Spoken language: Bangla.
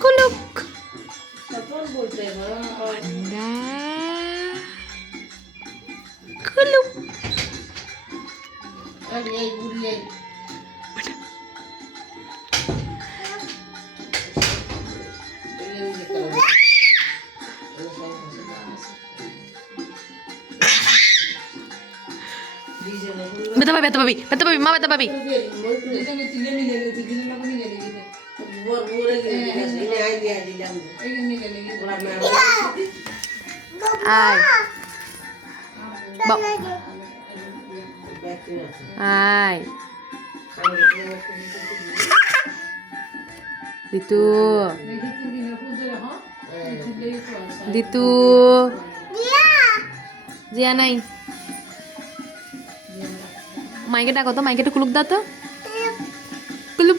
কুলুক ঠান্ডা কুলুক ব্যথা পাবি ব্যথা পাবি ব্যথা পাবি মা ব্যথা পাবি আয় আয় দিতু দিতু জিয়া নাই মাইকে ডাকো তো মাইকে একটু কুলুক দাও তো কুলুক